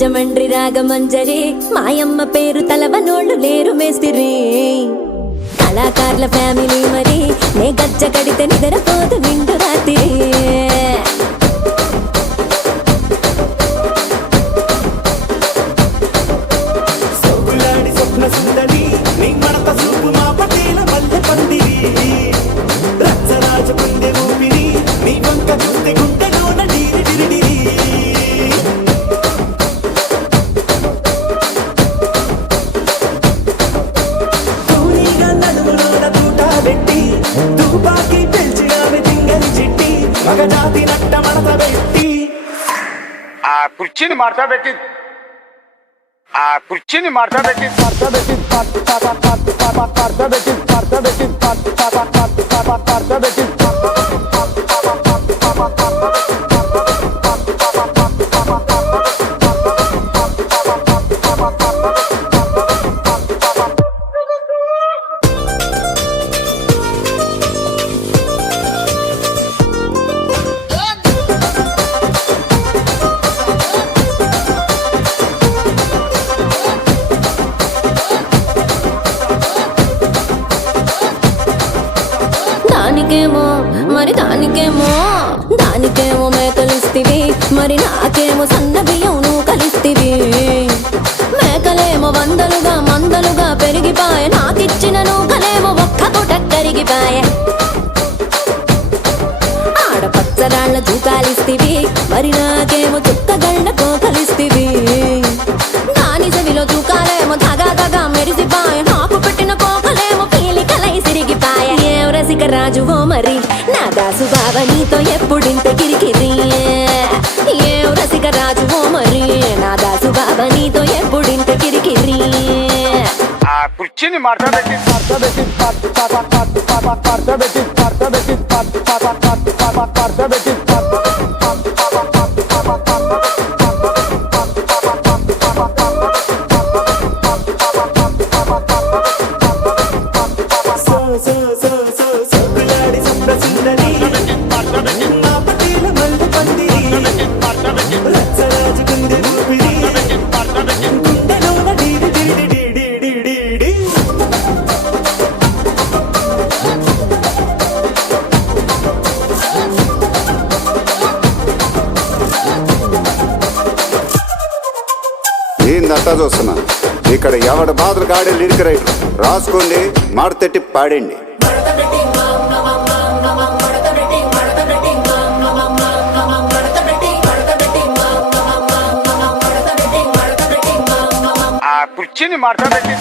రాజమండ్రి రాగమంజరి మాయమ్మ పేరు తలవనోళ్ళు లేరు మేస్తిరి కళాకారుల ఫ్యామిలీ మరి నే గజ్జ కడితే నిద్రపోదు నిండు రాత్రి కుర్చీని మార్చా పెట్టి దానికేమో మేకలిస్తివి మరి నాకేమో సన్న బియ్యం నువ్వు కలిస్తివి మేకలేమో వందలుగా మందలుగా పెరిగిపాయ నాకిచ్చిన నూకలేమో ఒక్క పూట కరిగిపాయ ఆడపచ్చరాళ్ళ తూకాలిస్తివి మరి నాకేమో చుక్కగళ్ళ కోకలిస్తివి దాని చెవిలో తూకాలేమో తగా తగా మెరిసిపాయ నాకు పెట్టిన కోకలేమో పీలికలై సిరిగిపాయ ఏం రసిక రాజువో మరి నా దాసు బావ నీతో ఎప్పుడింత కిరికిరి ఏం రసిక రాజువో మరి నా దాసు బావ నీతో ఎప్పుడింత కిరికిరి కుర్చీని మార్చా పెట్టి ఏందంతా చూస్తున్నా ఇక్కడ ఎవడ బాధలు గాడే లిరిక్ రైటర్ రాసుకోండి మాడతెట్టి పాడండి. కుర్చీని మార్చా పెట్టి